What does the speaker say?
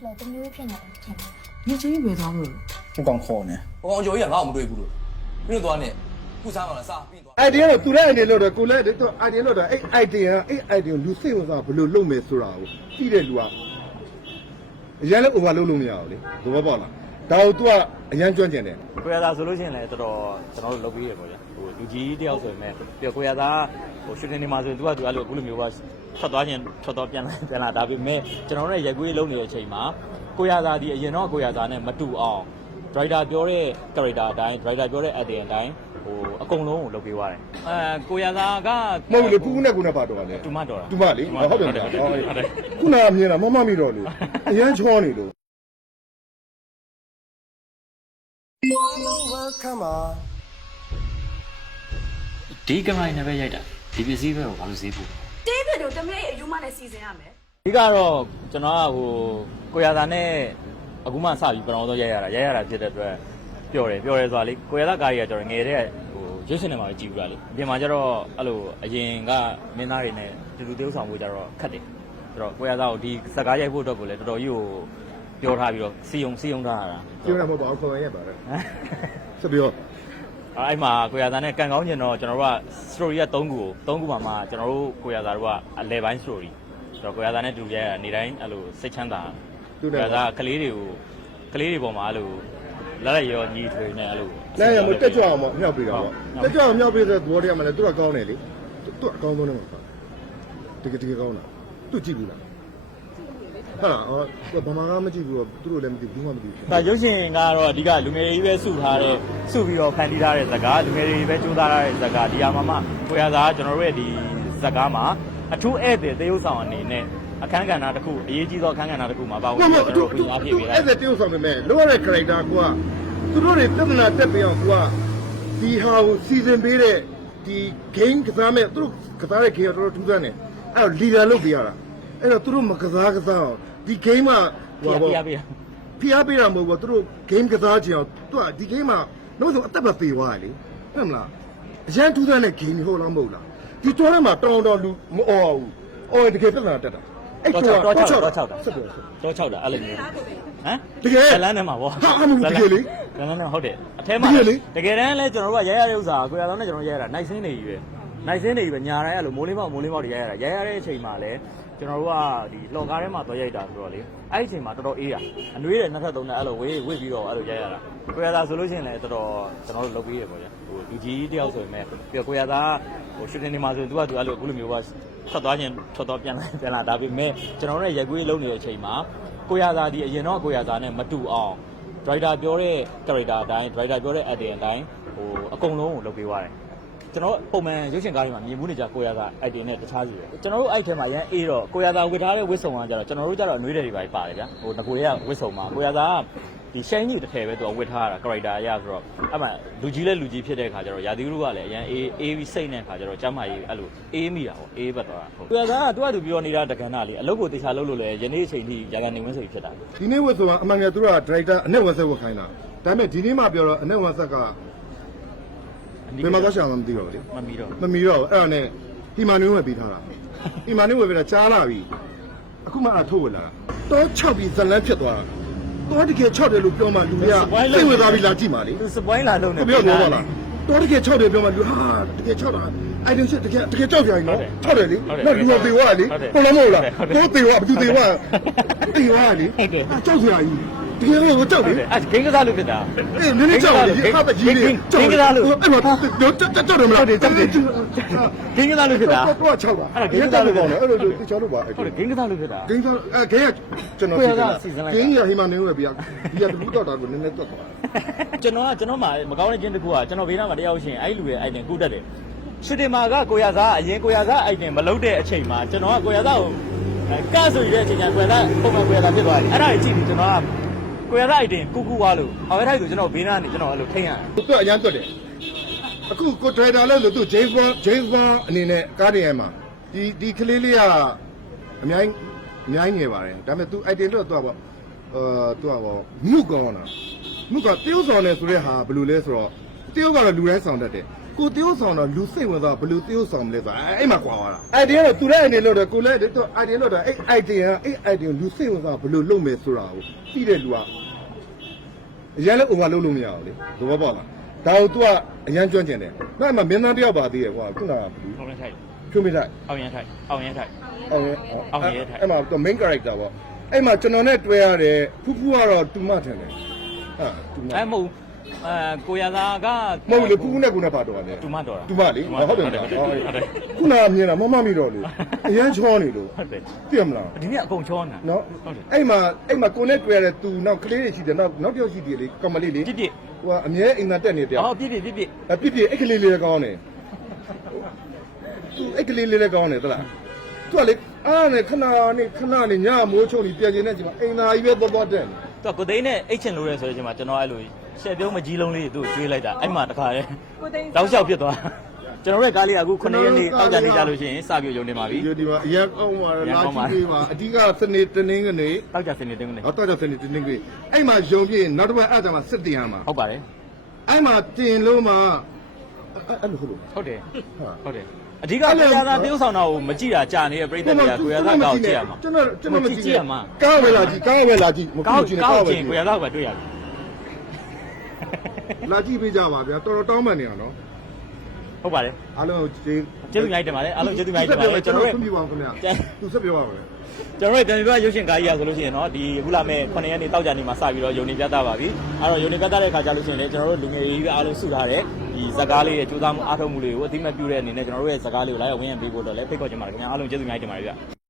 လို့တမျိုးဖြစ်နေတယ်ထင်တယ် 你这一辈子不？ ဟိုကောင်ခေါ်နေ ဟိုအောင်ကျော်ကြီးကငါ့ကိုမတွေ့ဘူးလို့မင်းတို့သွားနဲ့ခုစားအောင်လားစားပြီးသွား အိုင်ဒီကတော့သူလည်းအိုင်ဒီလို့တော့ကိုလည်းတော့အိုင်ဒီလို့တော့အဲ့အိုင်ဒီကအဲ့အိုင်ဒီကိုလူစိတ်ဝင်စားဘယ်လိုလုပ်မယ်ဆိုတာကိုသိတဲ့လူကအရင်လည်း over လုပ်လို့မရဘူးလေသဘောပေါက်လား ဒါကို तू ကအရန်ကျွမ်းကျင်တယ်ကိုရသားဆိုလို့ရှိရင်လည်းတော်တော်ကျွန်တော်တို့လုပ်ပြီးရပေါ့ဗျာဟိုလူကြီးတယောက်ဆိုရင်လည်းပြီးတော့ကိုရသားဟိုရှူတင်နေမှာဆိုရင်သူကသူအဲ့လိုအခုလိုမျိုးပါထွက်သွားခြင်းထွက်တော့ပြန်လာပြန်လာဒါပေမဲ့ကျွန်တော်တို့ရဲ့ရက်ကွေးလုံးနေတဲ့အချိန်မှာကိုရသားဒီအရင်တော့ကိုရသားနဲ့မတူအောင်ဒရိုက်တာပြောတဲ့ character အတိုင်းဒရိုက်တာပြောတဲ့ acting အတိုင်းဟိုအကုန်လုံးကိုလုပ်ပေးသွားတယ်အဲကိုရသားကမဟုတ်ဘူးလေကူကူနဲ့ကူနဲ့ပါတော့လေတူမတော်တာ တူမလေဟုတ်တယ်ဟုတ်တယ်ဟုတ်တယ်ခုနကမြင်တာမမမိတော့လေအရန်ချောနေလို့ ဒီကမိုင်းနဲ့ပဲရိုက်တာဒီပစ္စည်းပဲကိုဘာလို့ဈေးပို့တေးပြတို့တမဲအယူမနဲ့စီစဉ်ရမယ်အဓိကတော့ကျွန်တော်ကဟိုကိုရသားနဲ့အခုမှစပြီးပထမဆုံးရိုက်ရတာရိုက်ရတာဖြစ်တဲ့အတွက်ပျော်တယ်ပျော်တယ်ဆိုတာလေကိုရသားကားကြီးကကျွန်တော်ငယ်တဲ့ဟိုရွှေရှင်နေမှာပဲကြည်ဘူးလားလေအပြင်မှာကျတော့အဲ့လိုအရင်ကမင်းသားတွေနဲ့တူတူတယောက်ဆောင်ဖို့ကျတော့ခက်တယ်ဆိုတော့ကိုရသားကိုဒီစကားရိုက်ဖို့အတွက်ကိုလည်းတော်တော်ကြီးကိုပြောထားပြီးတော့စီယုံစီယုံထားရတာပြောရမှာပေါ့ခေါ်ရရပါတယ် ဆက်ပြောအဲ့မှာကိုရသားနဲ့ကန်ကောင်းကျင်တော့ကျွန်တော်တို့က story က3ခုကို3ခုမှာမှကျွန်တော်တို့ကိုရသားတို့ကအလဲပိုင်း story ဆိုတော့ကိုရသားနဲ့တူရဲနေတိုင်းအဲ့လိုစိတ်ချမ်းသာသူကိုနဲ့ရသားကလေးတွေကိုကလေးတွေပေါ်မှာအဲ့လိုလက်လက်ရောညီထွေနဲ့အဲ့လိုလည်းရမတက်ကြွအောင်ပေါ့မြောက်ပေးတာပေါ့တက်ကြွအောင်မြောက်ပေးတဲ့သဘောတရားမှလည်းသူကကောင်းတယ်လေသူကအကောင်းဆုံးတယ်မှာပါတကယ်တကယ်ကောင်းတာသူကြည့်ဘူးလား ဟာအော်ဘာမှမကြည့်ဘူးတော့သူတို့လည်းမသိဘူးမှမသိဘူးဒါရုပ်ရှင်ကတော့အဓိကလူငယ်တွေကြီးပဲစုထားတဲ့စုပြီးတော့ဖန်တီးထားတဲ့ဇာတ်ကားလူငယ်တွေကြီးပဲကြိုးစားထားတဲ့ဇာတ်ကားဒီဟာမှာမှကိုရသားကကျွန်တော်တို့ရဲ့ဒီဇာတ်ကားမှာအထူးဧည့်သည်တရုပ်ဆောင်အနေနဲ့အခန်းကဏ္ဍတစ်ခုအရေးကြီးသောအခန်းကဏ္ဍတစ်ခုမှာပါဝင်မမပြီးတော့သူကျွန်တော်သူတို့ပြင်အားဖြည့်ပေးတာအဲ့ဒါတယောက်ဆောင်နေမယ်လောရတဲ့ character ကသူတို့တွေပြဿနာတက်ပြီးအောင်ကဒီဟာကိုစီစဉ်ပေးတဲ့ဒီ game ကစားမဲ့သူတို့ကစားတဲ့ game ကတော်တော်ထူးဆန်းတယ်အဲ့တော့ leader လုပ်ပေးရတာ အဲ့တော့သူတို့မကစားကစားအောင်ဒီ game ကဟိုပြပါပြပြဖိအားပေးတာမဟုတ်ဘူးသူတို့ game ကစားကြအောင်သူကဒီ game မှာတော့ဆိုအသက်ပဲပေးသွားတယ်လေဟုတ်မလားအရန်ထူးဆန်းတဲ့ game ဟုတ်လားမဟုတ်လားဒီတော်ထဲမှာတောင်းတောင်းလူမအော်ဘူးအော်တကယ်ပြဿနာတက်တာအဲ့တော့တော့6တော့6တော့တော့6တာဆက်ပြောဆက်တော့6တာအဲ့လိုမျိုးဟမ်တကယ်ဇလန်းထဲမှာဗောဟာအမှုတကယ်လေဇလန်းထဲမှာဟုတ်တယ်အထဲမှာတကယ်လေတကယ်တမ်းလဲကျွန်တော်တို့ကရိုက်ရတဲ့ဥစ္စာကိုရအောင်နဲ့ကျွန်တော်ရိုက်ရတာနိုင်စင်းနေကြီးပဲနိုင်စင်းနေကြီးပဲညာတိုင်းအဲ့လိုမိုးလေးပေါက်မိုးလေးပေါက်တွေရိုက်ရတာရိုက်ရတဲ့အချိန်မှာလဲ ကျွန်တော်တို့ကဒီလော်ကားထဲမှာတော့ရိုက်တာဆိုတော့လေအဲ့ဒီအချိန်မှာတော်တော်အေးတာအနှွေးတဲ့နှစ်ထပ်သုံးနဲ့အဲ့လိုဝေးဝေးပြီးတော့အဲ့လိုရိုက်ရတာကိုရသားဆိုလို့ရှိရင်လည်းတော်တော်ကျွန်တော်တို့လုပ်ပြီးရပေါ့ဗျာဟိုလူကြီးတယောက်ဆိုရင်လည်းပြီးတော့ကိုရသားဟိုရှူတင်နေမှာဆိုရင်သူကသူအဲ့လိုအခုလိုမျိုးပါထွက်သွားခြင်းထွက်တော့ပြန်လာပြန်လာဒါပေမဲ့ကျွန်တော်တို့ရဲ့ရက်ကွေးလုံးနေတဲ့အချိန်မှာကိုရသားဒီအရင်တော့ကိုရသားနဲ့မတူအောင်ဒရိုက်တာပြောတဲ့ character အတိုင်းဒရိုက်တာပြောတဲ့ acting အတိုင်းဟိုအကုန်လုံးကိုလုပ်ပေးသွားတယ် ကျွန်တော်ပုံမှန်ရုပ်ရှင်ကားတွေမှာမြင်မှုနေကြကိုရသား acting နဲ့တခြားစီပဲကျွန်တော်တို့အဲ့ထဲမှာရန်အေးတော့ကိုရသားဝတ်ထားတဲ့ဝတ်စုံကကြတော့ကျွန်တော်တို့ကြတော့အနှွေးတွေတွေပါပါတယ်ဗျာဟိုငကိုတွေကဝတ်စုံမှာကိုရသားကဒီရှိုင်းကြီးတစ်ထည်ပဲသူကဝတ်ထားတာ character အရဆိုတော့အဲ့မှာလူကြီးလဲလူကြီးဖြစ်တဲ့ခါကျတော့ရာသီဥတုကလည်းအရန်အေးအေးပြီးစိတ်နဲ့ခါကျတော့ကျမ်းမာရေးအဲ့လိုအေးမိတာပေါ့အေးဘက်သွားတာဟုတ်ကိုရသားကသူကသူပြောနေတာတက္ကနာလေးအလုပ်ကိုတေချာလုပ်လို့လဲယနေ့အချိန်ထိရာကန်နေဝင်းစိတ်ဖြစ်တာဒီနေ့ဝတ်ဆိုတာအမှန်တကယ်သူတို့က director အနဲ့ဝတ်ဆက်ဝတ်ခိုင်းတာဒါပေမဲ့ဒီနေ့မှပြောတော့အနဲ့ဝတ်ဆက်က ဘယ်မှာသွားရှာမှမသိတော့ဘူးလေမမီတော့မမီတော့ဘူးအဲ့ဒါနဲ့ဟီမာနွေးဝယ်ပေးထားတာဟီမာနွေးဝယ်ပေးတာကြားလာပြီအခုမှအထုတ်ဝယ်လာတာတော့6ပြီးဇလန်းဖြစ်သွားတာတော့တကယ်6တယ်လို့ပြောမှလူတွေကစိတ်ဝင်စားပြီးလာကြည့်ပါလေသူစပွိုင်းလာလုံးနေပြောပြောပါလားတော့တကယ်6တယ်ပြောမှလူဟာတကယ်6တာအိုင်ဒင်ရှစ်တကယ်တကယ်ကြောက်ကြရင်နော်6တယ်လေနော်လူကသေသွားလေဟုတ်လားမဟုတ်လားတော့သေသွားဘယ်သူသေသွားသေသွားလေကြောက်ကြရင် တကယ်တော့ကြောက်လေအဲ့ဂိမ်းကစားလို့ဖြစ်တာအေးနည်းနည်းကြောက်လေဟာပဲကြီးလေအဲ့မှာတော့ကြောက်တယ်မလားကြောက်တယ်ဂိမ်းကစားလို့ဖြစ်တာတော့6ပါအဲ့ဒါလို့ပေါ့နော်အဲ့လိုတခြားလို့ပါအဲ့ဟုတ်တယ်ဂိမ်းကစားလို့ဖြစ်တာဂိမ်းစားအဲဂိမ်းကကျွန်တော်ဂိမ်းရဟိမနေဝယ်ပြဒီကလူတော့တာကိုနည်းနည်းတွတ်သွားကျွန်တော်ကကျွန်တော်မှမကောင်းတဲ့ခြင်းတစ်ခုကကျွန်တော်ဘေးနားမှာတယောက်ရှင်အဲ့လူရဲ့ item ကုတတ်တယ်ရှူတင်မာကကိုရစားအရင်ကိုရစား item မလုပ်တဲ့အချိန်မှာကျွန်တော်ကကိုရစားကိုကဆိုရတဲ့အချိန်ကျကိုရစားပုံမှန်ကိုရစားဖြစ်သွားတယ်အဲ့ဒါကိုကြည့်ပြီးကျွန်တော်က ကိုရစား item ကုကုွားလို့ဟောရထိုက်ဆိုကျွန်တော်ဘေးနားနေကျွန်တော်အဲ့လိုထိန်းရတယ်သူကအရန်တွတ်တယ်အခုကိုဒရိုက်တာလဲလို့သူ James Bond James Bond အနေနဲ့ကားတင်ရမှာဒီဒီကလေးလေးကအများကြီးအများကြီးငယ်ပါတယ်ဒါပေမဲ့ तू item တော့တော့ပေါ့အာသူကပေါ့မြုပ်ကောင်းတာမြုပ်ကတရုပ်ဆောင်နေဆိုတဲ့ဟာဘယ်လိုလဲဆိုတော့တရုပ်ကတော့လူတိုင်းဆောင်တတ်တယ်ကိုတယောက်ဆောင်တော့လူစိတ်ဝင်စားဘယ်လူတယောက်ဆောင်မလဲဆိုအဲ့မှာကွာသွားတာအိုင်ဒီကတော့သူလည်းအနေလို့တော့ကိုလည်းတော့အိုင်ဒီလို့တော့အဲ့အိုင်ဒီဟာအဲ့အိုင်ဒီလူစိတ်ဝင်စားဘယ်လူလုပ်မယ်ဆိုတာကိုသိတဲ့လူက အရင်လည်း over လုပ်လို့မရဘူးလေသဘောပေါက်လားဒါကို तू ကအရင်ကျွမ်းကျင်တယ်နောက်မှမင်းသားတယောက်ပါသေးရဲ့ကွာခုနကဘယ်လူဟုတ်တယ်ထိုက်ဖြိုးမိထိုက်အောင်ရန်ထိုက်အောင်ရန်ထိုက်အောင်ရဲ့အောင်ရဲ့ထိုက်အဲ့မှာသူ main character ပေါ့အဲ့မှာကျွန်တော်နဲ့တွေ့ရတဲ့ဖူးဖူးကတော့တူမထင်တယ်ဟာတူမအဲမဟုတ် အဲကိုရသာကမဟုတ်လေဖူးဖူးနဲ့ကိုနဲ့ပါတော့တယ်တူမတော်တာ တူမလေဟုတ်တယ်မလားဟုတ်တယ်ခုနကမြင်တာမမမိတော့လေအရန်ချောနေလို့ဟုတ်တယ်သိရမလားဒီနေ့အကုန်ချောနေတာ နော်ဟုတ်တယ် အဲ့မှာအဲ့မှာကိုနဲ့တွေ့ရတဲ့သူနောက်ကလေးတွေရှိတယ်နောက်နောက်တစ်ယောက်ရှိတယ်လေကမလေးလေပြစ်ပြစ်ဟိုကအမြဲအိမ်သာတက်နေတယ်အော်ပြစ်ပြစ်ပြစ်ပြစ်အပြစ်ပြစ်အဲ့ကလေးလေးလည်းကောင်းတယ်သူအဲ့ကလေးလေးလည်းကောင်းတယ်သလားသူကလေအားနဲ့ခဏနဲ့ခဏနဲ့ညမိုးချုံနေပြန်ကျင်တဲ့ချိန်မှာအိမ်သာကြီးပဲသွားသွားတက်နေသူကကိုသိန်းနဲ့အိတ်ချင်လို့ရဲဆိုတဲ့အချိန်မှာကျွန်တော်အဲ့လို ရှက်ပြုံးမကြီးလုံးလေးသူ့ကိုကျွေးလိုက်တာအဲ့မှာတခါရဲတောက်လျှောက်ပြစ်သွားကျွန်တော်တို့ရဲ့ကားလေးကအခု9ရက်နေ့တောက်ကြနေကြလို့ရှိရင်စပြရုံနေပါပြီ ဒီဒီမှာအရက်အောင်ပါအရက်လာကောင်းပါကြည့်ပေးပါအဓိကစနေတနင်္ဂနွေတောက်ကြစနေတင်းကနေဟောတော့ကြစနေတနင်္ဂနွေအဲ့မှာယုံပြည့်နောက်တစ်ပတ်အဲ့ဒါမှစစ်တင်ရမှာဟုတ်ပါတယ်အဲ့မှာတင်လို့မှအဲ့အဲ့လိုဟုတ်လို့ ဟုတ်တယ်ဟာဟုတ်တယ်အဓိကကိုရသာတရုပ်ဆောင်တာကိုမကြည့်တာကြာနေတဲ့ပြိတ္တတွေကကိုရသာကောက်ကြည့်ရမှာကျွန်တော်ကျွန်တော်မကြည့်ကြည့်ရမှာကားဝယ်လာကြည့်ကားဝယ်လာကြည့်မကောက်ကြည့်နဲ့ကောကားက်ဝယ်ချင်းကြည့်ကိုရသာကိုပဲတွေ့ရပြီ လာကြည့်ပေးကြပါဗျာတော်တော်တောင်းပန်နေရနော်ဟုတ်ပါတယ်အားလုံးကျေးကျေးဇူးများတင်ပါတယ်အားလုံးကျေးဇူးများတင်ပါတယ်ကျွန်တော်တို့ခွင့်ပြုပါဦးခင်ဗျာသူဆက်ပြောပါမယ်ကျွန်တော်တို့တန်ပြရုပ်ရှင်ကားကြီးရဆိုလို့ရှိရင်တော့ဒီအခုလာမဲ့9ရက်နေ့တောက်ကြနေမှာစပြီးတော့ယုံနေပြသပါပြီအဲ့တော့ယုံနေပြသတဲ့ခါကျလို့ရှိရင်လည်းကျွန်တော်တို့လူငယ်ကြီးအားလုံးစုထားတဲ့ဒီဇကားလေးရဲ့ကြိုးစားမှုအားထုတ်မှုလေးကိုအတိမတ်ပြုတဲ့အနေနဲ့ကျွန်တော်တို့ရဲ့ဇကားလေးကိုလာရောက်ဝင်ရပေးဖို့တော့လည်းဖိတ်ခေါ်ချင်ပါတယ်ခင်ဗျာအားလုံးကျေးဇူးများတင်ပါတယ်ဗျ